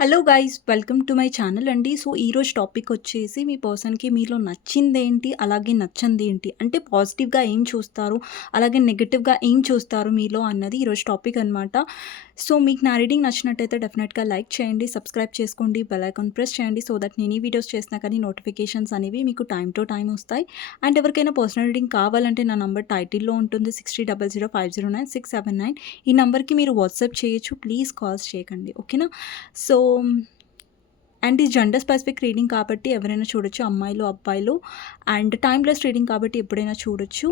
Hello guys welcome to my channel అండి. So ఈరోజు topic వచ్చేసి మీ పర్సన్కి మీలో నచ్చిందేంటి, అలాగే నచ్చంది ఏంటి, అంటే పాజిటివ్గా ఏం చూస్తారు, అలాగే నెగిటివ్గా ఏం చూస్తారు మీలో అన్నది ఈరోజు టాపిక్ అనమాట. సో మీకు నా రీడింగ్ నచ్చినట్టయితే డెఫినెట్గా లైక్ చేయండి, సబ్స్క్రైబ్ చేసుకోండి, బెల్ ఐకాన్ ప్రెస్ చేయండి, సో దట్ నేను ఈ వీడియోస్ చేసినా కానీ నోటిఫికేషన్స్ అనేవి మీకు టైం టు టైం వస్తాయి. అండ్ ఎవరికైనా పర్సనల్ రీడింగ్ కావాలంటే నా నంబర్ టైటిల్లో ఉంటుంది 6000509679. ఈ నెంబర్కి మీరు వాట్సాప్ చేయొచ్చు, ప్లీజ్ కాల్స్ చేయకండి, ఓకేనా. సో అండ్ ఇది జెండర్ స్పెసిఫిక్ రీడింగ్ కాబట్టి ఎవరైనా చూడొచ్చు, అమ్మాయిలు అబ్బాయిలు. అండ్ టైమ్లెస్ రీడింగ్ కాబట్టి ఎప్పుడైనా చూడొచ్చు.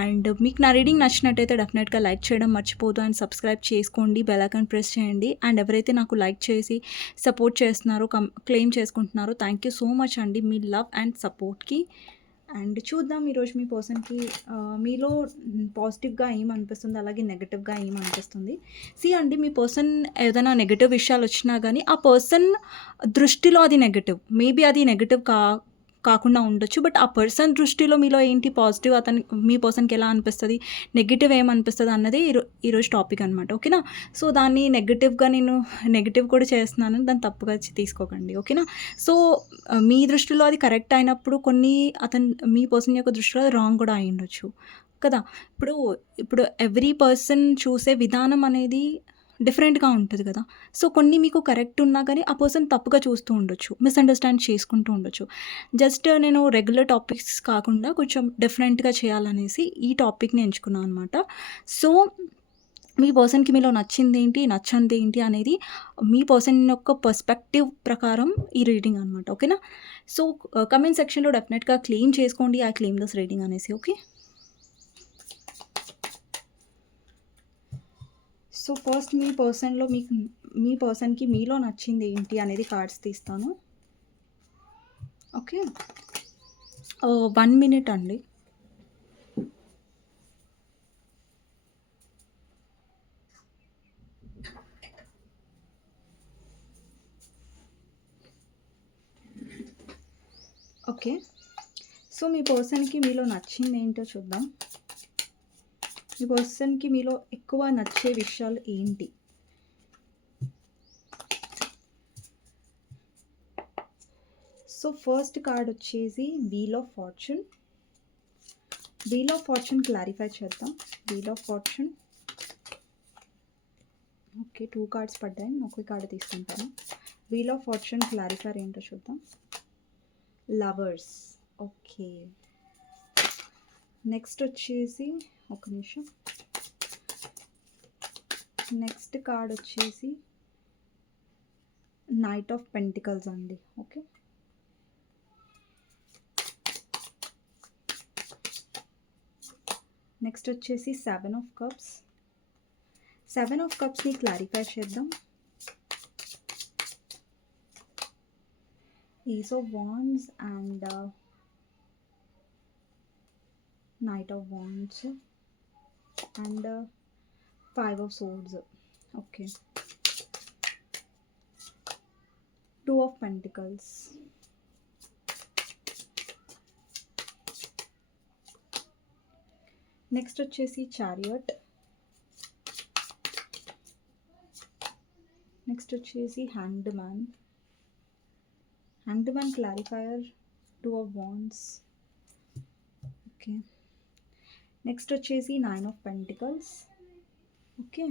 అండ్ మీకు నా రీడింగ్ నచ్చినట్టయితే డెఫినెట్గా లైక్ చేయడం మర్చిపోదు, అండ్ సబ్స్క్రైబ్ చేసుకోండి, బెల్ ఐకాన్ ప్రెస్ చేయండి. అండ్ ఎవరైతే నాకు లైక్ చేసి సపోర్ట్ చేస్తున్నారో, క్లెయిమ్ చేసుకుంటున్నారో, థ్యాంక్ యూ సో మచ్ అండి మీ లవ్ అండ్ సపోర్ట్కి. అండ్ చూద్దాం ఈరోజు మీ పర్సన్కి మీలో పాజిటివ్గా ఏమనిపిస్తుంది, అలాగే నెగటివ్గా ఏమనిపిస్తుంది. అండి మీ పర్సన్ ఏదైనా నెగటివ్ విషయాలు వచ్చినా కానీ ఆ పర్సన్ దృష్టిలో అది నెగటివ్, మేబీ అది నెగటివ్ కాకుండా ఉండొచ్చు, బట్ ఆ పర్సన్ దృష్టిలో మీలో ఏంటి పాజిటివ్, మీ పర్సన్కి ఎలా అనిపిస్తుంది, నెగిటివ్ ఏమనిపిస్తుంది అన్నది ఈరోజు టాపిక్ అనమాట, ఓకేనా. సో దాన్ని నెగటివ్గా నేను నెగటివ్ కూడా చేస్తున్నాను, దాన్ని తప్పుగా తీసుకోకండి, ఓకేనా. సో మీ దృష్టిలో అది కరెక్ట్ అయినప్పుడు మీ పర్సన్ యొక్క దృష్టిలో అది రాంగ్ కూడా అయి ఉండొచ్చు కదా. ఇప్పుడు ఎవ్రీ పర్సన్ చూసే విధానం అనేది డిఫరెంట్గా ఉంటుంది కదా. సో కొన్ని మీకు కరెక్ట్ ఉన్నా కానీ ఆ పర్సన్ తప్పుగా చూస్తూ ఉండొచ్చు, మిస్అండర్స్టాండ్ చేసుకుంటూ ఉండొచ్చు. జస్ట్ నేను రెగ్యులర్ టాపిక్స్ కాకుండా కొంచెం డిఫరెంట్గా చేయాలనేసి ఈ టాపిక్ని ఎంచుకున్నాను అనమాట. సో మీ పర్సన్కి మీలో నచ్చింది ఏంటి, నచ్చంది ఏంటి అనేది మీ పర్సన్ యొక్క పర్స్పెక్టివ్ ప్రకారం ఈ రీడింగ్ అనమాట, ఓకేనా. సో కమెంట్ సెక్షన్లో డెఫినెట్గా క్లెయిమ్ చేసుకోండి ఐ క్లెయిమ్ దిస్ రీడింగ్ అనేసి, ఓకే. సో ఫస్ట్ మీ పర్సన్కి మీలో నచ్చింది ఏంటి అనేది కార్డ్స్ తీస్తాను, ఓకే. 1 minute అండి. ఓకే, సో మీ పర్సన్కి మీలో నచ్చింది ఏంటో చూద్దాం. మీ పర్సన్కి మీలో ఎక్కువ నచ్చే విషయాలు ఏంటి. సో ఫస్ట్ కార్డ్ వచ్చేసి wheel of fortune. Wheel of fortune clarify చేద్దాం. Wheel of fortune, okay 2 cards పడ్డాయి, ఒకే కార్డు తీసుకుంటాను. వీల్ ఆఫ్ ఫార్చ్యూన్ క్లారిఫైర్ ఏంటో చూద్దాం. Lovers, okay. నెక్స్ట్ వచ్చేసి ఒక నిమిషం, నెక్స్ట్ కార్డ్ వచ్చేసి నైట్ ఆఫ్ పెంటికల్స్ అండి, ఓకే. నెక్స్ట్ వచ్చేసి 7 ఆఫ్ కప్స్. 7 ఆఫ్ కప్స్ని క్లారిఫై చేద్దాం. Ace of wands and knight of wands and 5 of swords, okay. 2 of pentacles. Next వచ్చేసి చారియట్. నెక్స్ట్ వచ్చేసి hanged man. Hanged man clarifier 2 of wands, okay. Next వచ్చేసి 9 of pentacles, okay.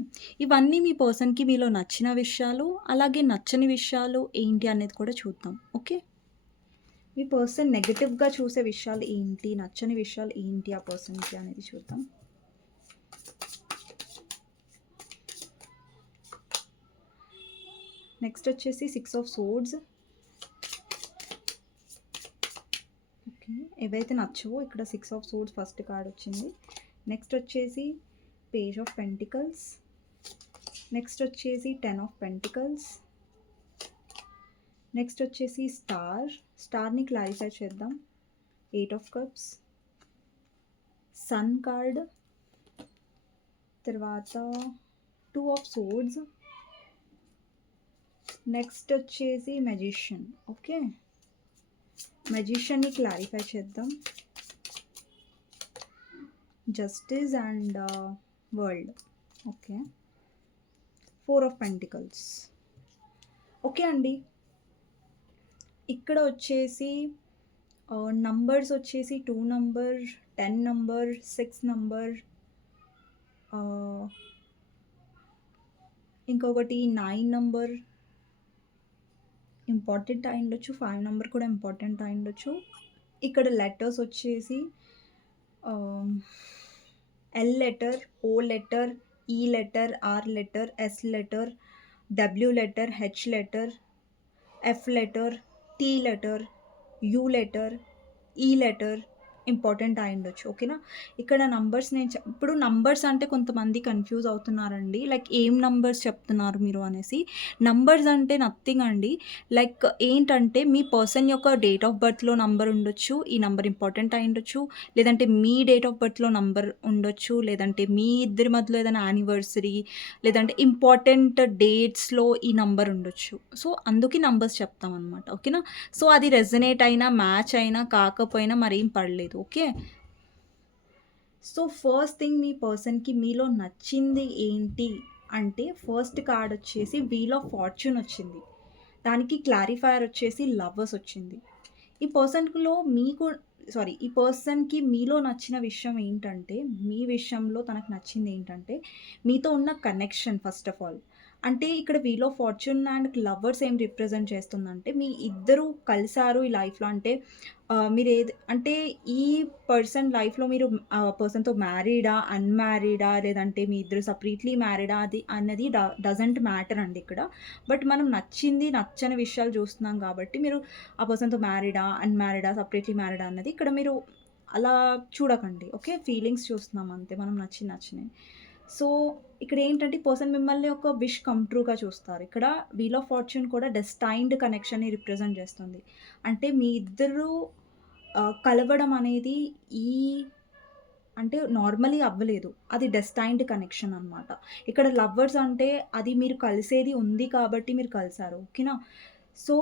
ఇవన్నీ మీ పర్సన్కి మీలో నచ్చిన విషయాలు, అలాగే నచ్చని విషయాలు ఏంటి అనేది కూడా చూద్దాం, ఓకే. మీ పర్సన్ నెగటివ్గా చూసే విషయాలు ఏంటి, నచ్చని విషయాలు ఏంటి ఆ పర్సన్కి అనేది చూద్దాం. నెక్స్ట్ వచ్చేసి 6 ఆఫ్ సోర్డ్స్, ఓకే. ఏవైతే నచ్చవో ఇక్కడ 6 ఆఫ్ సోర్డ్స్ ఫస్ట్ కార్డ్ వచ్చింది. నెక్స్ట్ వచ్చేసి పేజ్ ఆఫ్ పెంటికల్స్. నెక్స్ట్ వచ్చేసి 10 ఆఫ్ పెంటికల్స్. నెక్స్ట్ వచ్చేసి స్టార్ని క్లారిఫై చేద్దాం. 8 ఆఫ్ కప్స్, సన్ కార్డ్, తర్వాత 2 ఆఫ్ సోర్డ్స్. నెక్స్ట్ వచ్చేసి మెజిషియన్, ఓకే. మెజిషియన్ని క్లారిఫై చేద్దాం. Justice and world, okay. 4 of pentacles, okay అండి. ఇక్కడ వచ్చేసి నంబర్స్ వచ్చేసి 2 నంబర్, 10 నంబర్, 6 నంబర్, ఆహ్, ఇంకొకటి 9 నంబర్ ఇంపార్టెంట్ అయ్యుండొచ్చు. 5 నంబర్ కూడా ఇంపార్టెంట్ అయ్యుండొచ్చు. ఇక్కడ లెటర్స్ వచ్చేసి ఆహ్, ఎల్ లెటర్, ఓ లెటర్, ఈ letter, R letter, S letter, W letter, H letter, F letter, T letter, you letter, ఈ లెటర్ ఇంపార్టెంట్ అయ్యుండొచ్చు. ఓకేనా? ఇక్కడ నంబర్స్ నేను ఇప్పుడు నంబర్స్ అంటే కొంతమంది కన్‌ఫ్యూజ్ అవుతున్నారండి. లైక్ ఏం నంబర్స్ చెప్తున్నారు మీరు అనేసి. నంబర్స్ అంటే నథింగ్ అండి. లైక్ ఏంటంటే మీ పర్సన్ యొక్క డేట్ ఆఫ్ బర్త్‌లో నంబర్ ఉండొచ్చు. ఈ నంబర్ ఇంపార్టెంట్ అయ్యుండొచ్చు. లేదంటే మీ డేట్ ఆఫ్ బర్త్‌లో నంబర్ ఉండొచ్చు. లేదంటే మీ ఇద్దరి మధ్యలో ఏదైనా యానివర్సరీ లేదంటే ఇంపార్టెంట్ డేట్స్‌లో ఈ నంబర్ ఉండొచ్చు. సో, అందుకే నంబర్స్ చెప్తామనమాట. ఓకేనా? సో, అది రెజొనేట్ అయినా, మ్యాచ్ అయినా కాకపోయినా మరేం పడలేదు. ఓకే. సో, ఫస్ట్ థింగ్ మీ పర్సన్‌కి మీలో నచ్చింది ఏంటి అంటే, ఫస్ట్ కార్డ్ వచ్చేసి వీల్ ఆఫ్ ఫార్చ్యూన్ వచ్చింది. దానికి క్లారిఫైయర్ వచ్చేసి లవర్స్ వచ్చింది. ఈ పర్సన్‌లో మీకు ఈ పర్సన్‌కి మీలో నచ్చిన విషయం ఏంటంటే, మీ విషయంలో తనకు నచ్చింది ఏంటంటే, మీతో ఉన్న కనెక్షన్ ఫస్ట్ ఆఫ్ ఆల్. అంటే ఇక్కడ wheel of fortune and lovers ఏం రిప్రజెంట్ చేస్తుందంటే, మీ ఇద్దరు కలిసారు ఈ లైఫ్‌లో అంటే అంటే ఈ పర్సన్ లైఫ్‌లో మీరు పర్సన్‌తో మ్యారీడా? అన్‌మ్యారీడా? లేదంటే మీ ఇద్దరు సెపరేట్‌లీ మ్యారీడా? అది అన్నది డజంట్ మ్యాటర్ అండి ఇక్కడ. బట్ మనం నచ్చింది, నచ్చని విషయాలు చూస్తున్నాం కాబట్టి మీరు ఆ పర్సన్‌తో మ్యారీడా? అన్‌మ్యారీడా? సెపరేట్‌లీ మ్యారీడా? అన్నది ఇక్కడ మీరు అలా చూడకండి. ఓకే. ఫీలింగ్స్ చూస్తున్నాం అంతే. మనం నచ్చినయి. సో, ఇక్కడేంటంటే పర్సన్ మిమ్మల్ని ఒక విష్ కమ్ ట్రూగా చూస్తారు. ఇక్కడ వీల్ ఆఫ్ ఫార్చ్యూన్ కూడా డెస్టైన్డ్ కనెక్షన్‌ని రిప్రజెంట్ చేస్తుంది. అంటే మీ ఇద్దరు కలవడం అనేది ఈ అంటే నార్మలీ అవ్వలేదు. అది డెస్టైన్డ్ కనెక్షన్ అనమాట. ఇక్కడ లవ్వర్స్ అంటే అది మీరు కలిసేది ఉంది కాబట్టి మీరు కలిసారు. ఓకేనా? సో,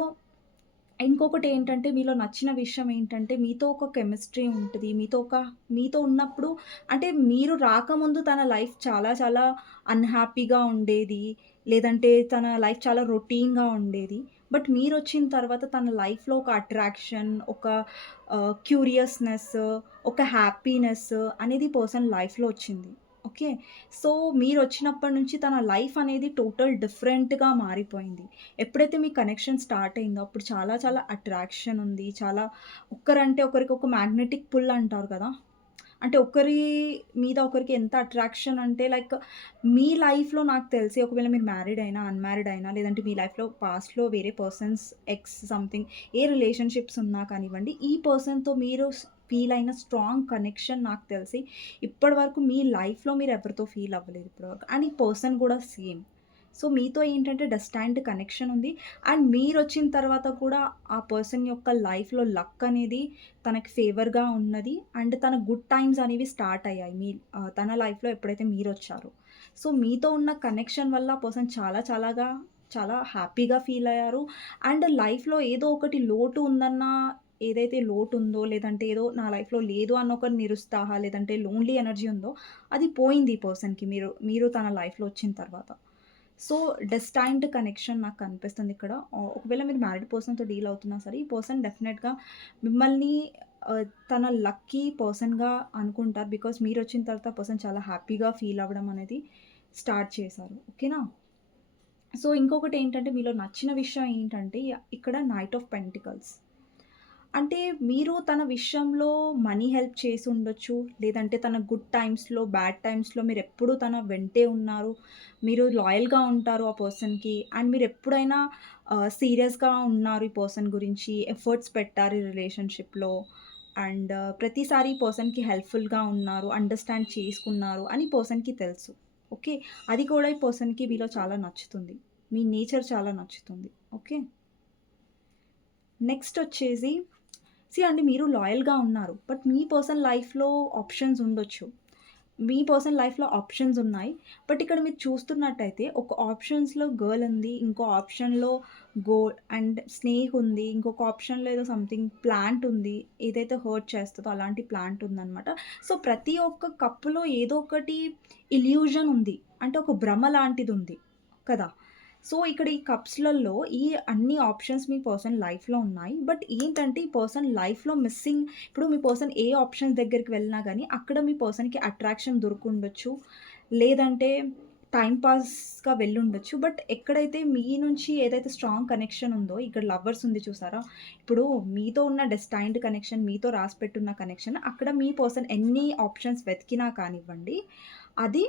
ఇంకొకటేంటంటే మీలో నచ్చిన విషయం ఏంటంటే మీతో ఒక కెమిస్ట్రీ ఉంటది. మీతో ఉన్నప్పుడు అంటే మీరు రాకముందు తన లైఫ్ చాలా చాలా అన్‌హ్యాపీగా ఉండేది. లేదంటే తన లైఫ్ చాలా రొటీన్‌గా ఉండేది. బట్ మీరొచ్చిన తర్వాత తన లైఫ్‌లో ఒక అట్రాక్షన్, ఒక క్యూరియస్‌నెస్, ఒక హ్యాపీనెస్ అనేది పర్సన్ లైఫ్‌లో వచ్చింది. ఓకే. సో, మీరొచ్చినప్పటి నుంచి తన లైఫ్ అనేది టోటల్ డిఫరెంట్‌గా మారిపోయింది. ఎప్పుడైతే మీ కనెక్షన్ స్టార్ట్ అయిందో అప్పుడు చాలా చాలా అట్రాక్షన్ ఉంది. చాలా ఒకరంటే ఒకరికి ఒక మ్యాగ్నెటిక్ పుల్ అంటారు కదా! అంటే ఒకరి మీద ఒకరికి ఎంత అట్రాక్షన్ అంటే లైక్ మీ లైఫ్‌లో నాకు తెలిసి ఒకవేళ మీరు మ్యారీడ్ అయినా, అన్‌మ్యారీడ్ అయినా లేదంటే మీ లైఫ్‌లో పాస్ట్‌లో వేరే పర్సన్స్ సంథింగ్ ఏ రిలేషన్‌షిప్స్ ఉన్నా కానివ్వండి, ఈ పర్సన్‌తో మీరు ఫీల్ అయిన స్ట్రాంగ్ కనెక్షన్ నాకు తెలిసి ఇప్పటి వరకు మీ లైఫ్‌లో మీరు ఎవరితో ఫీల్ అవ్వలేదు ఇప్పటివరకు. అండ్ ఈ పర్సన్ కూడా సేమ్. సో, మీతో ఏంటంటే డెస్టైన్డ్ కనెక్షన్ ఉంది. అండ్ మీరొచ్చిన తర్వాత కూడా ఆ పర్సన్ యొక్క లైఫ్‌లో లక్ అనేది తనకి ఫేవర్‌గా ఉన్నది. అండ్ తన గుడ్ టైమ్స్ అనేవి స్టార్ట్ అయ్యాయి. తన లైఫ్‌లో ఎప్పుడైతే మీరొచ్చారో. సో, మీతో ఉన్న కనెక్షన్ వల్ల ఆ పర్సన్ చాలా హ్యాపీగా ఫీల్ అయ్యారు. అండ్ లైఫ్‌లో ఏదో ఒకటి లోటు ఉందన్న ఏదైతే లోటుందో, లేదంటే ఏదో నా లైఫ్‌లో లేదు అన్న ఒక నిరుత్సాహ, లేదంటే లోన్లీ ఎనర్జీ ఉందో, అది పోయింది ఈ పర్సన్‌కి మీరు తన లైఫ్‌లో వచ్చిన తర్వాత. సో, డెస్టైన్డ్ కనెక్షన్ నాకు కనిపిస్తుంది ఇక్కడ. ఒకవేళ మీరు మ్యారీడ్ పర్సన్‌తో డీల్ అవుతున్నా సరే, ఈ పర్సన్ డెఫినెట్‌గా మిమ్మల్ని తన లక్కీ పర్సన్‌గా అనుకుంటారు. బికాజ్ మీరొచ్చిన తర్వాత ఆ పర్సన్ చాలా హ్యాపీగా ఫీల్ అవ్వడం అనేది స్టార్ట్ చేశారు. ఓకేనా? సో, ఇంకొకటేంటంటే మీలో నచ్చిన విషయం ఏంటంటే ఇక్కడ నైట్ ఆఫ్ పెంటికల్స్. అంటే మీరు తన విషయంలో మనీ హెల్ప్ చేసుండొచ్చు. లేదంటే తన గుడ్ టైమ్స్‌లో, బ్యాడ్ టైమ్స్‌లో మీరెప్పుడూ తన వెంటే ఉన్నారు. మీరు లాయల్‌గా ఉంటారు ఆ పర్సన్‌కి. అండ్ మీరెప్పుడైనా సీరియస్‌గా ఉన్నారు ఈ పర్సన్ గురించి. ఎఫర్ట్స్ పెట్టారు ఈ రిలేషన్‌షిప్‌లో. అండ్ ప్రతిసారి ఈ పర్సన్‌కి హెల్ప్‌ఫుల్‌గా ఉన్నారు. అండర్‌స్టాండ్ చేసుకున్నారు అని పర్సన్‌కి తెలుసు. ఓకే. అది కూడా ఈ పర్సన్‌కి మీలో చాలా నచ్చుతుంది. మీ నేచర్ చాలా నచ్చుతుంది. ఓకే. నెక్స్ట్ వచ్చేసి అండి మీరు లాయల్‌గా ఉన్నారు. బట్ మీ పర్సన్ లైఫ్‌లో ఆప్షన్స్ ఉండొచ్చు. మీ పర్సన్ లైఫ్‌లో ఆప్షన్స్ ఉన్నాయి. బట్ ఇక్కడ మీరు చూస్తున్నట్టయితే ఒక ఆప్షన్స్‌లో గర్ల్ ఉంది. ఇంకో ఆప్షన్‌లో గో అండ్ స్నేక్ ఉంది. ఇంకొక ఆప్షన్‌లో ఏదో సంథింగ్ ప్లాంట్ ఉంది. ఏదైతే హర్ట్ చేస్తదో అలాంటి ప్లాంట్ ఉందనమాట. సో, ప్రతి ఒక్క కప్పులో ఏదో ఒకటి ఇల్యూజన్ ఉంది. అంటే ఒక భ్రమ లాంటిదుంది కదా! సో, ఇక్కడ ఈ కప్స్‌లలో ఈ అన్ని ఆప్షన్స్ మీ పర్సన్ లైఫ్‌లో ఉన్నాయి. బట్ ఏంటంటే, ఈ పర్సన్ లైఫ్‌లో మిస్సింగ్ ఇప్పుడు మీ పర్సన్ ఏ ఆప్షన్స్ దగ్గరికి వెళ్ళినా గానీ, అక్కడ మీ పర్సన్‌కి అట్రాక్షన్ దొరికుండొచ్చు. లేదంటే టైమ్ పాస్‌గా వెళ్ళుండొచ్చు. బట్ ఎక్కడైతే మీ నుంచి ఏదైతే స్ట్రాంగ్ కనెక్షన్ ఉందో, ఇక్కడ లవర్స్ ఉంది చూసారా? ఇప్పుడు మీతో ఉన్న డెస్టైన్డ్ కనెక్షన్, మీతో రాసిపెట్టున్న కనెక్షన్, అక్కడ మీ పర్సన్ ఎన్ని ఆప్షన్స్ వెతికినా కానివ్వండి, అది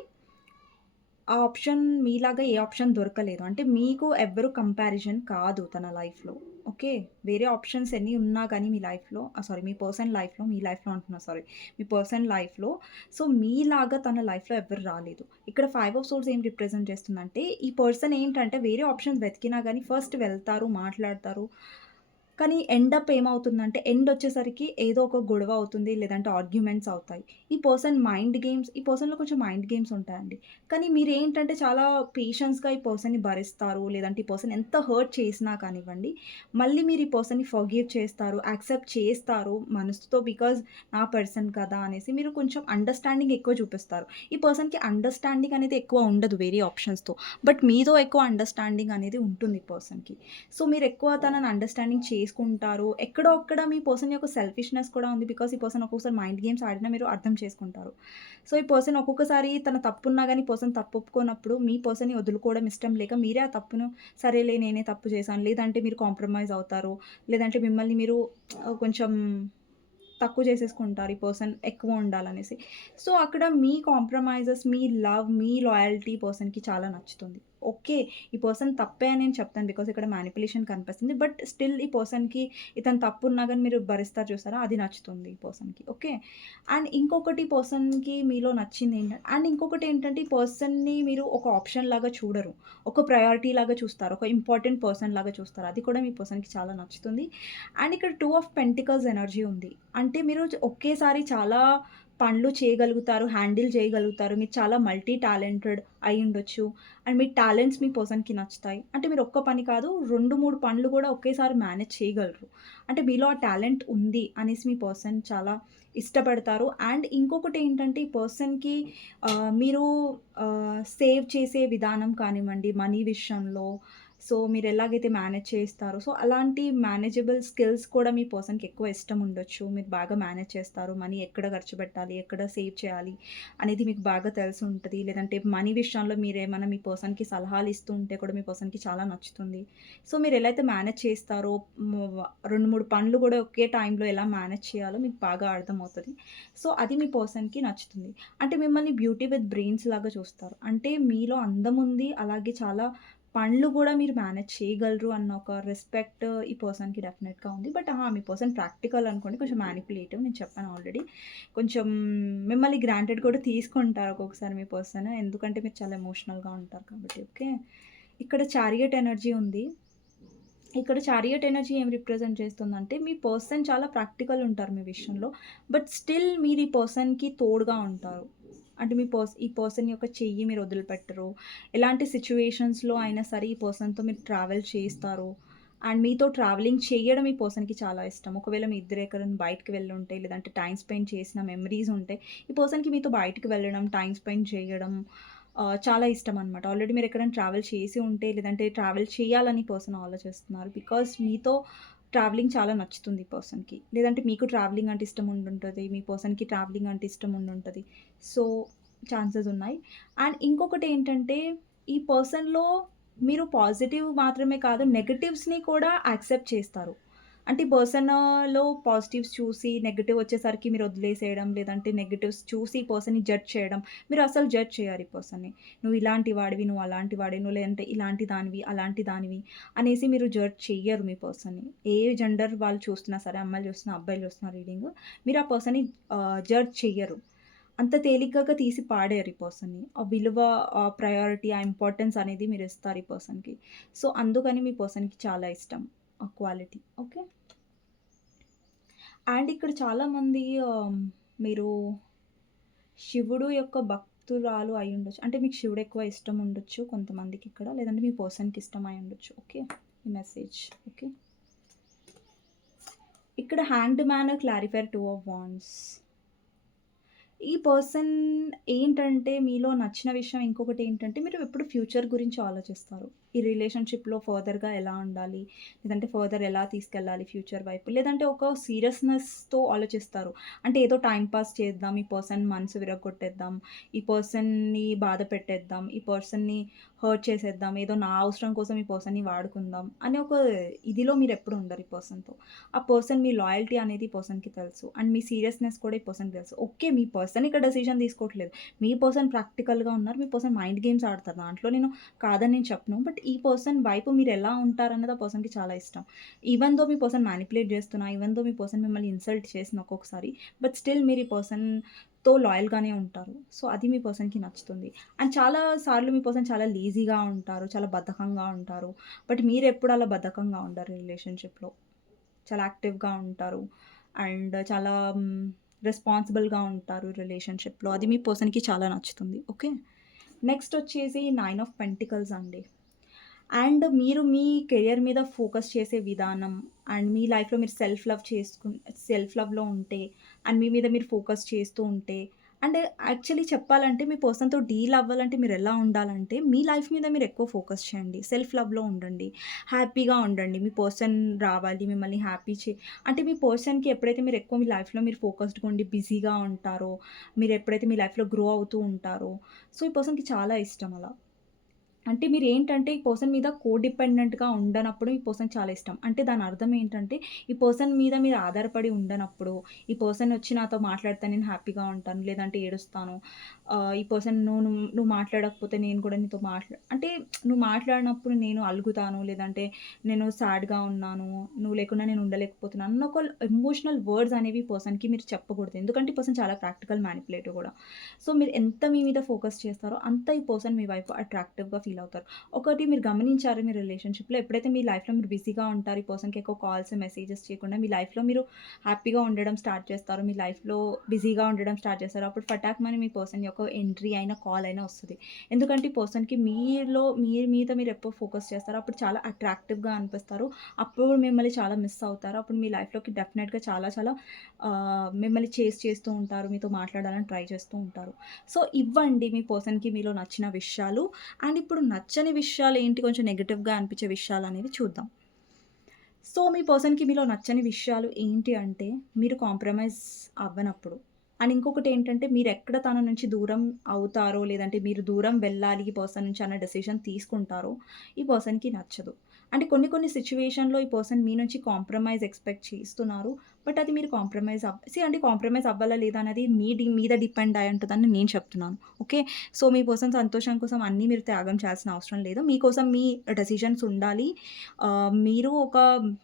ఆ ఆప్షన్ మీలాగా ఏ ఆప్షన్ దొరకలేదు. అంటే మీకు ఎవ్వరు కంపారిజన్ కాదు తన లైఫ్‌లో. ఓకే. వేరే ఆప్షన్స్ ఎన్ని ఉన్నా గానీ మీ లైఫ్‌లో సారీ మీ పర్సన్ లైఫ్‌లో, మీ లైఫ్‌లో అంటున్నా సారీ. మీ పర్సన్ లైఫ్‌లో సో, మీలాగా తన లైఫ్‌లో ఎవ్వరు రాలేదు. ఇక్కడ 5 ఆఫ్ సోర్స్ ఏం రిప్రజెంట్ చేస్తుందంటే, ఈ పర్సన్ ఏంటంటే వేరే ఆప్షన్స్ వెతికినా గానీ ఫస్ట్ వెళ్తారు, మాట్లాడతారు. కానీ ఎండ్ అప్ ఏమవుతుందంటే, ఎండ్ వచ్చేసరికి ఏదో ఒక గొడవ అవుతుంది. లేదంటే ఆర్గ్యుమెంట్స్ అవుతాయి. ఈ పర్సన్‌లో కొంచెం మైండ్ గేమ్స్ ఉంటాయండి. కానీ మీరేంటంటే చాలా పేషెన్స్‌గా ఈ పర్సన్‌ని భరిస్తారు. లేదంటే ఈ పర్సన్ ఎంత హర్ట్ చేసినా కానివ్వండి, మళ్ళీ మీరు ఈ పర్సన్‌ని ఫర్‌గివ్ చేస్తారు. యాక్సెప్ట్ చేస్తారు మనసుతో. బికాజ్ నా పర్సన్ కదా అనేసి మీరు కొంచెం అండర్‌స్టాండింగ్ ఎక్కువ చూపిస్తారు. ఈ పర్సన్‌కి అండర్‌స్టాండింగ్ అనేది ఎక్కువ ఉండదు వేరే ఆప్షన్స్‌తో. బట్ మీతో ఎక్కువ అండర్‌స్టాండింగ్ అనేది ఉంటుంది ఈ పర్సన్‌కి. సో, మీరెక్కువ తనని అండర్‌స్టాండింగ్ చేసుకుంటారు. ఎక్కడో అక్కడ మీ పర్సన్ యొక్క సెల్ఫిష్‌నెస్ కూడా ఉంది. బికాజ్ ఈ పర్సన్ ఒక్కొక్కసారి మైండ్ గేమ్స్ ఆడినా మీరు అర్థం చేసుకుంటారు. సో, ఈ పర్సన్ ఒక్కొక్కసారి తన తప్పున్నా గానీ పర్సన్ తప్పు ఒప్పుకోనప్పుడు మీ పర్సన్‌ని వదులుకోవడం ఇష్టం లేక మీరే ఆ తప్పును సరేలే నేనే తప్పు చేశాను. లేదంటే మీరు కాంప్రమైజ్ అవుతారు. లేదంటే మిమ్మల్ని మీరు కొంచెం తక్కువ చేసేసుకుంటారు ఈ పర్సన్ ఎక్కువ ఉండాలనేసి. సో, అక్కడ మీ కాంప్రమైజెస్, మీ లవ్, మీ లాయల్టీ పర్సన్‌కి చాలా నచ్చుతుంది. ఓకే. ఈ పర్సన్ తప్పే అని నేను చెప్తాను. బికాజ్ ఇక్కడ మ్యానిప్యులేషన్ కనిపిస్తుంది. బట్ స్టిల్ ఈ పర్సన్‌కి ఇతను తప్పున్నా గాని మీరు భరిస్తారు చూసారా? అది నచ్చుతుంది ఈ పర్సన్‌కి. ఓకే. అండ్ ఇంకొకటి పర్సన్‌కి మీలో ఇంకొకటేంటంటే ఈ పర్సన్‌ని మీరు ఒక ఆప్షన్ లాగా చూడరు. ఒక ప్రయారిటీ లాగా చూస్తారు. ఒక ఇంపార్టెంట్ పర్సన్ లాగా చూస్తారు. అది కూడా మీ పర్సన్‌కి చాలా నచ్చుతుంది. అండ్ ఇక్కడ 2 ఆఫ్ పెంటికల్స్ ఎనర్జీ ఉంది. అంటే మీరు ఒకేసారి చాలా పనులు చేయగలుగుతారు, హ్యాండిల్ చేయగలుగుతారు. మీరు చాలా మల్టీ టాలెంటెడ్ అయ్యుండొచ్చు. అండ్ మీ టాలెంట్స్ మీ పర్సన్‌కి నచ్చుతాయి. అంటే మీరు ఒక్క పని కాదు 2, 3 పనులు గూడా ఒకేసారి మేనేజ్ చేయగలరు. అంటే మీలో ఆ టాలెంట్ ఉంది అనేసి మీ పర్సన్ చాలా ఇష్టపడతారు. అండ్ ఇంకొకటేంటంటే ఈ పర్సన్‌కి మీరు సేవ్ చేసే విధానం కానివ్వండి, మనీ విషయంలో సో, మీరెలాగైతే మేనేజ్ చేస్తారో, సో, అలాంటి మేనేజబుల్ స్కిల్స్ కూడా మీ పర్సన్‌కి ఎక్కువ ఇష్టం ఉండొచ్చు. మీరు బాగా మేనేజ్ చేస్తారు. మనీ ఎక్కడ ఖర్చు పెట్టాలి, ఎక్కడ సేవ్ చేయాలి అనేది మీకు బాగా తెలిసుంటది. లేదంటే మనీ విషయంలో మీరేమన్నా మీ పర్సన్‌కి సలహాలు ఇస్తూ ఉంటే కూడా మీ పర్సన్‌కి చాలా నచ్చుతుంది. సో, మీరెలైతే మేనేజ్ చేస్తారో 2, 3 పనులు గూడా ఒకే టైంలో ఎలా మేనేజ్ చేయాలో మీకు బాగా అర్థమవుతది. సో, అది మీ పర్సన్‌కి నచ్చుతుంది. అంటే మిమ్మల్ని బ్యూటీ విత్ బ్రెయిన్స్ లాగా చూస్తారు. అంటే మీలో అందం ఉంది. అలాగే చాలా పనులు గూడా మీరు మేనేజ్ చేయగలరు అన్న ఒక రెస్పెక్ట్ ఈ పర్సన్‌కి డెఫినెట్‌గా ఉంది. బట్ మీ పర్సన్ ప్రాక్టికల్ అనుకోండి. కొంచెం మ్యానిప్యులేటివ్ నేను చెప్పాను ఆల్రెడీ. కొంచెం మిమ్మల్ని గ్రాంటెడ్ కూడా తీసుకుంటారు ఒక్కొక్కసారి మీ పర్సన్. ఎందుకంటే మీరు చాలా ఎమోషనల్‌గా ఉంటారు కాబట్టి. ఓకే. ఇక్కడ చారియట్ ఎనర్జీ ఉంది. ఇక్కడ చారియట్ ఎనర్జీ ఏం రిప్రజెంట్ చేస్తుందంటే, మీ పర్సన్ చాలా ప్రాక్టికల్ ఉంటారు మీ విషయంలో. బట్ స్టిల్ మీరు ఈ పర్సన్‌కి తోడుగా ఉంటారు. అంటే ఈ పర్సన్ యొక్క చెయ్యి మీరు వదిలిపెట్టరు. ఎలాంటి సిట్యుయేషన్స్‌లో అయినా సరే ఈ పర్సన్‌తో మీరు ట్రావెల్ చేస్తారు. అండ్ మీతో ట్రావెలింగ్ చేయడం ఈ పర్సన్‌కి చాలా ఇష్టం. ఒకవేళ మీ ఇద్దరు ఎక్కడైనా బయటికి వెళ్ళుంటే, లేదంటే టైమ్ స్పెండ్ చేసిన మెమరీస్ ఉంటే, ఈ పర్సన్‌కి మీతో బయటికి వెళ్ళడం, టైమ్ స్పెండ్ చేయడం చాలా ఇష్టమనమాట. ఆల్రెడీ మీరెక్కడైనా ట్రావెల్ చేసి ఉంటే, లేదంటే ట్రావెల్ చేయాలని పర్సన్ ఆలోచిస్తున్నారు. బికాజ్ మీతో ట్రావెలింగ్ చాలా నచ్చుతుంది ఈ పర్సన్‌కి. లేదంటే మీకు ట్రావెలింగ్ అంటే ఇష్టం ఉండుంటది. మీ పర్సన్‌కి ట్రావెలింగ్ అంటే ఇష్టం ఉండుంటది. సో, ఛాన్సెస్ ఉన్నాయి. అండ్ ఇంకొకటేంటంటే, ఈ పర్సన్‌లో మీరు పాజిటివ్ మాత్రమే కాదు, నెగెటివ్స్‌ని కూడా యాక్సెప్ట్ చేస్తారు. అంటే ఈ పర్సన్‌లో పాజిటివ్స్ చూసి, నెగెటివ్ వచ్చేసరికి మీరు వదిలేసేయడం, లేదంటే నెగెటివ్స్ చూసి ఈ పర్సన్‌ని జడ్జ్ చేయడం. మీరు అసలు జడ్జ్ చేయరు ఈ పర్సన్‌ని. నువ్వు ఇలాంటి వాడివి, నువ్వు అలాంటి వాడివి, నువ్వు లేదంటే ఇలాంటి దానివి, అలాంటి దానివి అనేసి మీరు జడ్జ్ చెయ్యరు మీ పర్సన్‌ని. ఏ జెండర్ వాళ్ళు చూస్తున్నా సరే, అమ్మాయిలు చూస్తున్నా, అబ్బాయిలు చూస్తున్నా రీడింగ్, మీరు ఆ పర్సన్‌ని జడ్జ్ చెయ్యరు. అంత తేలికగా తీసి పాడేయరు ఈ పర్సన్‌ని. ఆ విలువ, ఆ ప్రయారిటీ, ఆ ఇంపార్టెన్స్ అనేది మీరిస్తారు ఈ పర్సన్‌కి. సో, అందుకని మీ పర్సన్‌కి చాలా ఇష్టం ఆ క్వాలిటీ. ఓకే. అండ్ ఇక్కడ చాలామంది మీరు శివుడు యొక్క భక్తురాలు అయ్యుండొచ్చు. అంటే మీకు శివుడు ఎక్కువ ఇష్టం ఉండొచ్చు కొంతమందికి ఇక్కడ. లేదంటే మీ పర్సన్‌కి ఇష్టమై ఉండొచ్చు. ఓకే. ఈ మెసేజ్. ఓకే. ఇక్కడ hanged man, clarifier, 2 of wands. ఈ పర్సన్ ఏంటంటే మీలో నచ్చిన విషయం ఇంకొకటేంటంటే మీరు ఎప్పుడు ఫ్యూచర్ గురించి ఆలోచిస్తారు. ఈ రిలేషన్‌షిప్‌లో ఫర్దర్‌గా ఎలా ఉండాలి? లేదంటే ఫర్దర్ ఎలా తీసుకెళ్ళాలి ఫ్యూచర్ వైపు? లేదంటే ఒక సీరియస్‌నెస్‌తో ఆలోచిస్తారు. అంటే ఏదో టైమ్ పాస్ చేద్దాం, ఈ పర్సన్ మనసు విరగ్గొట్టేద్దాం, ఈ పర్సన్‌ని బాధ పెట్టేద్దాం, ఈ పర్సన్‌ని హర్ట్ చేసేద్దాం, ఏదో నా అవసరం కోసం ఈ పర్సన్‌ని వాడుకుందాం అనే ఒక ఇదిలో మీరెప్పుడు ఉండరు ఈ పర్సన్‌తో. ఆ పర్సన్ మీ లాయల్టీ అనేది ఈ పర్సన్‌కి తెలుసు. అండ్ మీ సీరియస్‌నెస్ కూడా ఈ పర్సన్‌కి తెలుసు. ఓకే. మీ పర్సన్ ఇక్కడ డెసిషన్ తీసుకోవట్లేదు. మీ పర్సన్ ప్రాక్టికల్‌గా ఉన్నారు. మీ పర్సన్ మైండ్ గేమ్స్ ఆడతారు. దాంట్లో కాదని నేను చెప్పను. బట్ ఈ పర్సన్ వైపు మీరెలా ఉంటారన్నది ఆ పర్సన్‌కి చాలా ఇష్టం. ఈవెన్ దో మీ పర్సన్ మ్యానిపులేట్ చేస్తున్నా, ఈవెన్ దో మీ పర్సన్ మిమ్మల్ని ఇన్సల్ట్ చేసిన ఒక్కొక్కసారి, బట్ స్టిల్ మీరు ఈ పర్సన్‌తో లాయల్‌గానే ఉంటారు. సో, అది మీ పర్సన్‌కి నచ్చుతుంది. అండ్ చాలా సార్లు మీ పర్సన్ చాలా లేజీగా ఉంటారు. చాలా బద్ధకంగా ఉంటారు. బట్ మీరెప్పుడు అలా బద్ధకంగా ఉండరు రిలేషన్‌షిప్‌లో. చాలా యాక్టివ్‌గా ఉంటారు. అండ్ చాలా రెస్పాన్సిబుల్‌గా ఉంటారు రిలేషన్‌షిప్‌లో. అది మీ పర్సన్‌కి చాలా నచ్చుతుంది. ఓకే. నెక్స్ట్ వచ్చేసి 9 ఆఫ్ పెంటికల్స్ అండి. అండ్ మీరు మీ కెరియర్ మీద ఫోకస్ చేసే విధానం అండ్ మీ లైఫ్‌లో మీరు సెల్ఫ్ లవ్‌లో ఉంటే అండ్ మీ మీద మీరు ఫోకస్ చేస్తూ ఉంటే అండ్ యాక్చువల్లీ చెప్పాలంటే మీ పర్సన్‌తో డీల్ అవ్వాలంటే మీరెలా ఉండాలంటే మీ లైఫ్ మీద మీరు ఎక్కువ ఫోకస్ చేయండి. సెల్ఫ్ లవ్‌లో ఉండండి. హ్యాపీగా ఉండండి. మీ పర్సన్ రావాలి మిమ్మల్ని అంటే మీ పర్సన్‌కి ఎప్పుడైతే మీరు ఎక్కువ మీ లైఫ్‌లో మీరు ఫోకస్డ్‌గా ఉండి బిజీగా ఉంటారో, మీరు ఎప్పుడైతే మీ లైఫ్‌లో గ్రో అవుతూ ఉంటారో, సో, ఈ పర్సన్‌కి చాలా ఇష్టం అలా. అంటే మీరేంటంటే ఈ పర్సన్ మీద కోడిపెండెంట్‌గా ఉండనప్పుడు ఈ పర్సన్‌కి చాలా ఇష్టం. అంటే దాని అర్థం ఏంటంటే ఈ పర్సన్ మీద మీరు ఆధారపడి ఉండనప్పుడు, ఈ పర్సన్ వచ్చి నాతో మాట్లాడితే నేను హ్యాపీగా ఉంటాను. లేదంటే ఏడుస్తాను. ఈ పర్సన్ నువ్వు మాట్లాడకపోతే నేను కూడా నీతో అంటే నువ్వు మాట్లాడినప్పుడు నేను అలుగుతాను. లేదంటే నేను సాడ్‌గా ఉన్నాను. నువ్వు లేకుండా నేను ఉండలేకపోతున్నాను అన్న ఒక ఎమోషనల్ వర్డ్స్ అనేవి ఈ పర్సన్‌కి మీరు చెప్పకూడదు. ఎందుకంటే ఈ పర్సన్ చాలా ప్రాక్టికల్ మ్యానిపులేటివ్ కూడా. సో, మీరు ఎంత మీ మీద ఫోకస్ చేస్తారో, అంత ఈ పర్సన్ మీ వైపు అట్రాక్టివ్‌గా ఫీల్ అవుతారు. ఒకటి మీరు గమనించారు మీ రిలేషన్‌షిప్‌లో ఎప్పుడైతే మీ లైఫ్‌లో మీరు బిజీగా ఉంటారు, ఈ పర్సన్‌కి ఎక్కువ కాల్స్, మెసేజెస్ చేయకుండా మీ లైఫ్‌లో మీరు హ్యాపీగా ఉండడం స్టార్ట్ చేస్తారు. మీ లైఫ్‌లో బిజీగా ఉండడం స్టార్ట్ చేస్తారు. అప్పుడు ఫటాక్‌మని మీ పర్సన్ యొక్క ఎంట్రీ అయినా, కాల్ అయినా వస్తది. ఎందుకంటే ఈ పర్సన్‌కి మీ మీద మీరు ఎప్పుడు ఫోకస్ చేస్తారో అప్పుడు చాలా అట్రాక్టివ్‌గా అనిపిస్తారు. అప్పుడు మిమ్మల్ని చాలా మిస్ అవుతారు. అప్పుడు మీ లైఫ్‌లోకి డెఫినెట్‌గా చాలా చాలా మిమ్మల్ని చేస్ చేస్తూ ఉంటారు. మీతో మాట్లాడాలని ట్రై చేస్తూ ఉంటారు. సో, ఇవ్వండి మీ పర్సన్‌కి మీలో నచ్చిన విషయాలు. అండ్ ఇప్పుడు నచ్చని విషయాలేంటి కొంచెం నెగెటివ్‌గా అనిపించే విషయాలనేవి చూద్దాం. సో, మీ పర్సన్‌కి మీలో నచ్చని విషయాలు ఏంటి అంటే, మీరు కాంప్రమైజ్ అవ్వనప్పుడు. అండ్ ఇంకొకటేంటంటే, మీరెక్కడ తన నుంచి దూరం అవుతారో, లేదంటే మీరు దూరం వెళ్ళాలి ఈ పర్సన్ నుంచి అన్న డెసిషన్ తీసుకుంటారో, ఈ పర్సన్‌కి నచ్చదు. అంటే కొన్ని కొన్ని సిట్యుయేషన్‌లో ఈ పర్సన్ మీ నుంచి కాంప్రమైజ్ ఎక్స్‌పెక్ట్ చేస్తున్నారు. బట్ అది మీరు కాంప్రమైజ్ అవ్వాలా లేదా అనేది మీద డిపెండ్ అయి ఉంటదని నేను చెప్తున్నాను. ఓకే. సో, మీ పర్సన్ సంతోషం కోసం అన్నీ మీరు త్యాగం చేయాల్సిన అవసరం లేదు. మీకోసం మీ డెసిషన్స్ ఉండాలి. మీరు ఒక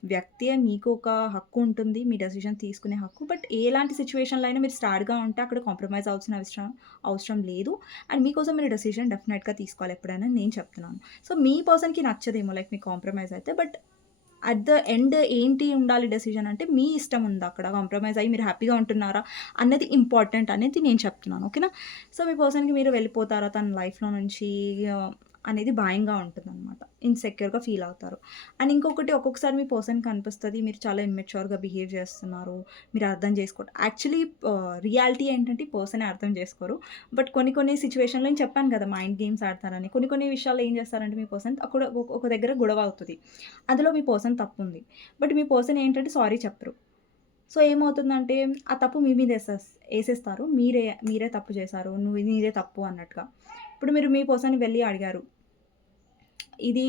వ్యక్తే మీకు ఒక హక్కు ఉంటుంది. మీ డెసిషన్ తీసుకునే హక్కు. బట్ ఎలాంటి సిట్యుయేషన్‌లో అయినా మీరు స్టాండ్‌గా ఉంటే అక్కడ కాంప్రమైజ్ అవ్వాల్సిన అవసరం అవసరం లేదు. అండ్ మీకోసం మీరు డెసిషన్ డెఫినెట్‌గా తీసుకోవాలి ఎప్పుడైనా నేను చెప్తున్నాను. సో, మీ పర్సన్‌కి నచ్చదేమో లైక్ మీకు కాంప్రమైజ్ అయితే. బట్ అట్ ద ఎండ్ ఏంటి ఉండాలి డెసిషన్ అంటే మీ ఇష్టం ఉందక్కడ. కాంప్రమైజ్ అయ్యి మీరు హ్యాపీగా ఉంటున్నారా అన్నది ఇంపార్టెంట్ అనేది నేను చెప్తున్నాను. ఓకేనా? సో, మీ పర్సన్‌కి మీరు వెళ్ళిపోతారా తన లైఫ్‌లో నుంచి ఆహ్, అనేది భయంగా ఉంటుందనమాట. ఇన్‌సెక్యూర్‌గా ఫీల్ అవుతారు. అండ్ ఇంకొకటి ఒక్కొక్కసారి మీ పర్సన్‌కి అనిపిస్తది మీరు చాలా ఇమ్మెచ్యూర్‌గా బిహేవ్ చేస్తున్నారు. మీరు అర్థం యాక్చువల్లీ రియాలిటీ ఏంటంటే ఈ పర్సనే అర్థం చేసుకోరు. బట్ కొన్ని కొన్ని సిట్యుయేషన్‌లో నేను చెప్పాను కదా! మైండ్ గేమ్స్ ఆడతారని. కొన్ని కొన్ని విషయాల్లో ఏం చేస్తారంటే మీ పర్సన్ అక్కడ ఒక దగ్గర గొడవ అవుతది. అందులో మీ పర్సన్ తప్పుంది. బట్ మీ పర్సన్ ఏంటంటే సారీ చెప్పరు. సో, ఏమవుతుందంటే ఆ తప్పు మీ మీద ఏసేస్తారు. మీరే తప్పు చేశారు. నీదే తప్పు అన్నట్టుగా. ఇప్పుడు మీరు మీ పర్సన్‌ని వెళ్లి అడిగారు. ఇది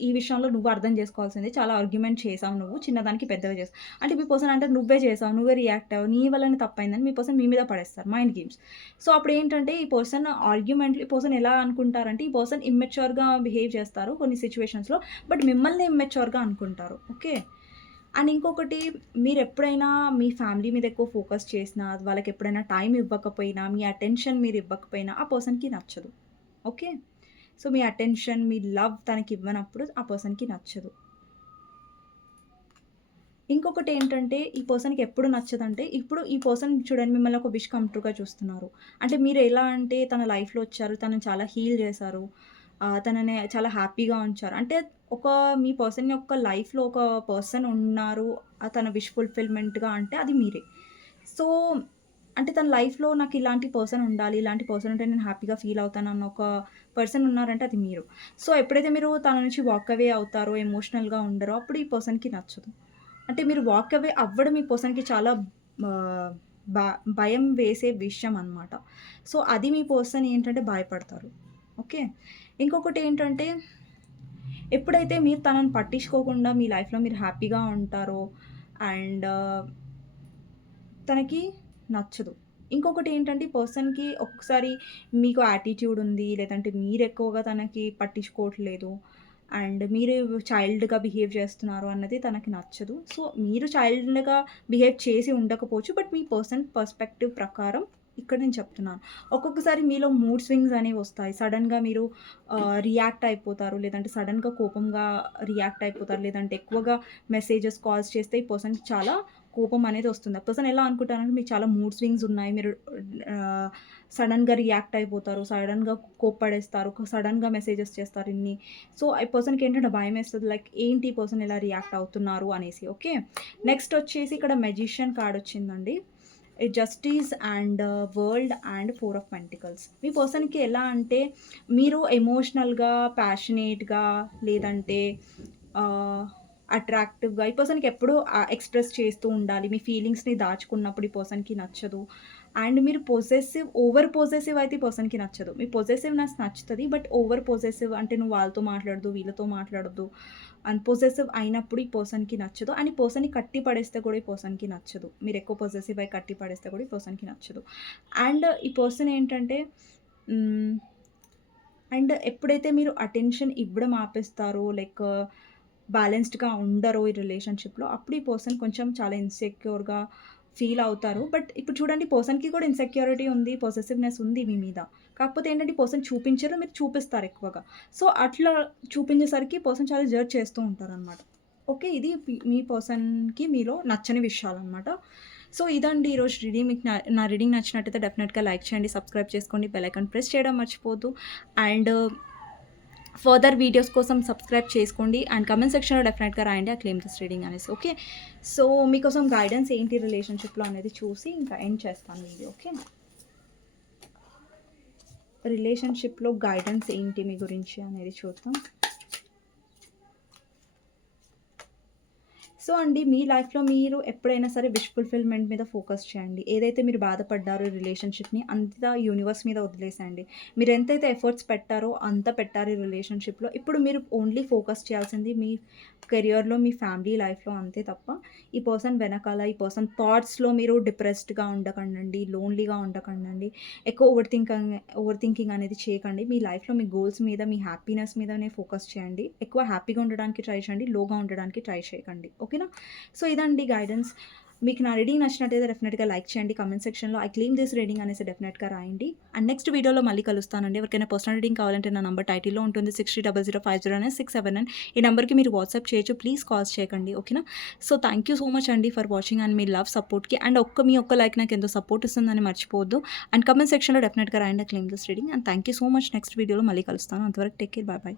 ఈ విషయంలో నువ్వు అర్థం చేసుకోవాల్సింది. చాలా ఆర్గ్యుమెంట్ చేసావు నువ్వు. చిన్నదానికి పెద్దగా చేసావు. అంటే మీ పర్సన్ అంటారు నువ్వే చేసావు. నువ్వే రియాక్ట్ అవ్వావు. నీ వల్లనే తప్పయిందని మీ పర్సన్ మీ మీద పడేస్తారు. Mind games. సో, అప్పుడేంటంటే ఈ పర్సన్ ఎలా అనుకుంటారంటే ఈ పర్సన్ ఇమ్మెచ్యూర్‌గా బిహేవ్ చేస్తారు కొన్ని సిట్యుయేషన్స్‌లో. బట్ మిమ్మల్ని ఇమ్మెచ్యూర్‌గా అనుకుంటారు. ఓకే. అండ్ ఇంకొకటి మీరెప్పుడైనా మీ ఫ్యామిలీ మీద ఎక్కువ ఫోకస్ చేసినా, వాళ్ళకెప్పుడైనా టైం ఇవ్వకపోయినా, మీ అటెన్షన్ మీరు ఇవ్వకపోయినా ఆ పర్సన్‌కి నచ్చదు. ఓకే. సో, మీ అటెన్షన్, మీ లవ్ తనకివ్వనప్పుడు ఆ పర్సన్‌కి నచ్చదు. ఇంకొకటేంటంటే, ఈ పర్సన్‌కి ఎప్పుడు నచ్చదంటే, ఇప్పుడు ఈ పర్సన్ చూడండి మిమ్మల్ని ఒక విష్ కమ్ ట్రూగా చూస్తున్నారు. అంటే మీరు ఎలా అంటే తన లైఫ్‌లో వచ్చారు, తనని చాలా హీల్ చేశారు. తనని చాలా హ్యాపీగా ఉంచారు. అంటే ఒక మీ పర్సన్ యొక్క లైఫ్‌లో ఒక పర్సన్ ఉన్నారు. తన విష్ ఫుల్‌ఫిల్‌మెంట్‌గా అంటే అది మీరే. సో, అంటే తన లైఫ్‌లో నాకిలాంటి పర్సన్ ఉండాలి. ఇలాంటి పర్సన్ ఉంటే నేను హ్యాపీగా ఫీల్ అవుతానన్న ఒక పర్సన్ ఉన్నారంటే అది మీరు. సో, ఎప్పుడైతే మీరు తన నుంచి వాక్ అవే అవుతారో, ఎమోషనల్‌గా ఉండరో అప్పుడు ఈ పర్సన్‌కి నచ్చదు. అంటే మీరు వాక్ అవే అవ్వడం ఈ పర్సన్‌కి చాలా ఆహ్, బ భయం వేసే విషయం అనమాట. సో, అది మీ పర్సన్ ఏంటంటే భయపడతారు. ఓకే. ఇంకొకటేంటంటే ఎప్పుడైతే మీరు తనని పట్టించుకోకుండా మీ లైఫ్‌లో మీరు హ్యాపీగా ఉంటారో అండ్ తనకి నచ్చదు. ఇంకొకటేంటంటే ఈ పర్సన్‌కి ఒక్కొక్కసారి మీకు యాటిట్యూడ్ ఉంది. లేదంటే మీరెక్కువగా తనకి పట్టించుకోవట్లేదు. అండ్ మీరు చైల్డ్‌గా బిహేవ్ చేస్తున్నారు అన్నది తనకి నచ్చదు. సో, మీరు చైల్డ్‌గా బిహేవ్ చేసి ఉండకపోవచ్చు. బట్ మీ పర్సన్ పర్స్పెక్టివ్ ప్రకారం ఇక్కడ నేను చెప్తున్నాను. ఒక్కొక్కసారి మీలో మూడ్ స్వింగ్స్ అనేవొస్తాయి. సడెన్‌గా మీరు రియాక్ట్ అయిపోతారు. లేదంటే సడెన్‌గా కోపంగా రియాక్ట్ అయిపోతారు. లేదంటే ఎక్కువగా మెసేజెస్, కాల్స్ చేస్తే ఈ పర్సన్‌కి చాలా కోపం అనేది వస్తుంది. ఆ పర్సన్ ఎలా అనుకుంటారంటే మీకు చాలా మూడ్ స్వింగ్స్ ఉన్నాయి. మీరు ఆహ్, సడెన్‌గా రియాక్ట్ అయిపోతారు. సడెన్‌గా కోప్పడేస్తారు. సడెన్‌గా మెసేజెస్ చేస్తారు ఇన్ని. సో, ఈ పర్సన్‌కి ఏంటంటే భయమేస్తది. లైక్ ఏంటి ఈ పర్సన్ ఇలా రియాక్ట్ అవుతున్నారు అనేసి. ఓకే. నెక్స్ట్ వచ్చేసి ఇక్కడ మెజిషియన్ కార్డ్ వచ్చిందండి. ఈ justice and world and 4 of pentacles. మీ పర్సన్‌కి ఎలా అంటే మీరు ఎమోషనల్‌గా, ప్యాషనేట్‌గా లేదంటే ఆహ్, అట్రాక్టివ్‌గా ఈ పర్సన్‌కి ఎప్పుడూ ఎక్స్‌ప్రెస్ చేస్తూ ఉండాలి. మీ ఫీలింగ్స్‌ని దాచుకున్నప్పుడు ఈ పర్సన్‌కి నచ్చదు. అండ్ మీరు ఓవర్ పొసెసివ్ అయితే ఈ పర్సన్‌కి నచ్చదు. మీ పొసెసివ్‌నెస్ నచ్చుతది. బట్ ఓవర్ పొసెసివ్ అంటే నువ్వు వాళ్ళతో మాట్లాడొద్దు, వీళ్ళతో మాట్లాడొద్దు అండ్ పొసెసివ్ అయినప్పుడు ఈ పర్సన్‌కి నచ్చదు. అండ్ ఈ పర్సన్‌ని కట్టి పడేస్తే కూడా ఈ పర్సన్‌కి నచ్చదు. మీరు ఎక్కువ పొసెసివ్ అయి కట్టి పడేస్తే కూడా ఈ పర్సన్‌కి నచ్చదు. అండ్ ఈ పర్సన్ ఏంటంటే హ్మ్. అండ్ ఎప్పుడైతే మీరు అటెన్షన్ ఇవ్వడం ఆపేస్తారో లైక్ బ్యాలెన్స్డ్‌గా ఉండరో ఈ రిలేషన్‌షిప్‌లో అప్పుడు ఈ పర్సన్ కొంచెం చాలా ఇన్‌సెక్యూర్‌గా ఫీల్ అవుతారు. బట్ ఇప్పుడు చూడండి పర్సన్‌కి కూడా ఇన్‌సెక్యూరిటీ ఉంది, పొసెసివ్‌నెస్ ఉంది మీ మీద. కాకపోతే ఏంటంటే ఈ పర్సన్ చూపించరు, మీరు చూపిస్తారు ఎక్కువగా. సో, అట్లా చూపించేసరికి పర్సన్ చాలా జడ్జ్ చేస్తూ ఉంటారనమాట. ఓకే. ఇది మీ పర్సన్‌కి మీలో నచ్చని విషయాలనమాట. సో, ఇదండి ఈరోజు రీడింగ్. మీకు నా రీడింగ్ నచ్చినట్టయితే డెఫినెట్‌గా లైక్ చేయండి, సబ్స్క్రైబ్ చేసుకోండి, బెల్ ఐకాన్ ప్రెస్ చేయడం మర్చిపోవద్దు. అండ్ ఫర్దర్ వీడియోస్ కోసం సబ్స్క్రైబ్ చేసుకోండి. అండ్ కామెంట్ సెక్షన్‌లో డెఫినెట్‌గా రాయండి ఆ క్లెయిమ్ దిస్ రీడింగ్ అనేసి. ఓకే. సో, మీకోసం గైడెన్స్ ఏంటి రిలేషన్‌షిప్‌లో అనేది చూసి ఇంకా ఎండ్ చేస్తాను వీడియో. ఓకే. రిలేషన్‌షిప్‌లో గైడెన్స్ ఏంటి మీ గురించి అనేది చూద్దాం. సో అండి, మీ లైఫ్‌లో మీరు ఎప్పుడైనా సరే విష్ ఫుల్‌ఫిల్‌మెంట్ మీద ఫోకస్ చేయండి. ఏదైతే మీరు బాధపడ్డారో ఈ రిలేషన్‌షిప్‌ని అంతా యూనివర్స్ మీద వదిలేసేయండి. మీరు ఎంతైతే ఎఫర్ట్స్ పెట్టారో అంత పెట్టారు ఈ రిలేషన్‌షిప్‌లో. ఇప్పుడు మీరు ఓన్లీ ఫోకస్ చేయాల్సింది మీ కెరియర్‌లో, మీ ఫ్యామిలీ లైఫ్‌లో అంతే తప్ప ఈ పర్సన్ వెనకాల, ఈ పర్సన్ థాట్స్‌లో మీరు డిప్రెస్డ్‌గా ఉండకండండి, లోన్‌లీగా ఉండకండండి. ఎక్కువ ఓవర్ థింకింగ్ అనేది చేయకండి. మీ లైఫ్‌లో మీ గోల్స్ మీద, మీ హ్యాపీనెస్ మీదనే ఫోకస్ చేయండి. ఎక్కువ హ్యాపీగా ఉండడానికి ట్రై చేయండి. లోగా ఉండడానికి ట్రై చేయకండి. ఓకేనా? సో, ఇదండి గైడెన్స్. మీకు నా రీడింగ్ నచ్చినట్టయితే డెఫినెట్‌గా లైక్ చేయండి. కామెంట్ సెక్షన్‌లో ఐ క్లెయిమ్ దిస్ రీడింగ్ అనేసి డెఫినెట్‌గా రాయండి. అండ్ నెక్స్ట్ వీడియోలో మళ్ళీ కలుస్తానండి. ఎవరికైనా పర్సనల్ రీడింగ్ కావాలంటే నా నంబర్ టైటిల్‌లో ఉంటుంది. 6300509679. ఈ నంబర్‌కి మీరు వాట్సాప్ చేయొచ్చు. ప్లీజ్ కాల్స్ చేయకండి. ఓకేనా? So, thank you so much అండి ఫర్ వాచింగ్ అండ్ మీ లవ్ సపోర్ట్‌కి. అండ్ మీ ఒక్క లైక్ నాకు ఎంతో సపోర్ట్ ఇస్తుందని మర్చిపోవద్దు. అండ్ కామెంట్ సెక్షన్‌లో డెఫినెట్‌గా రాయండి I claim this reading. And thank you so much. Next వీడియోలో మళ్ళీ కలుస్తాను. అంతవరకు టేక్ కేర్. By by.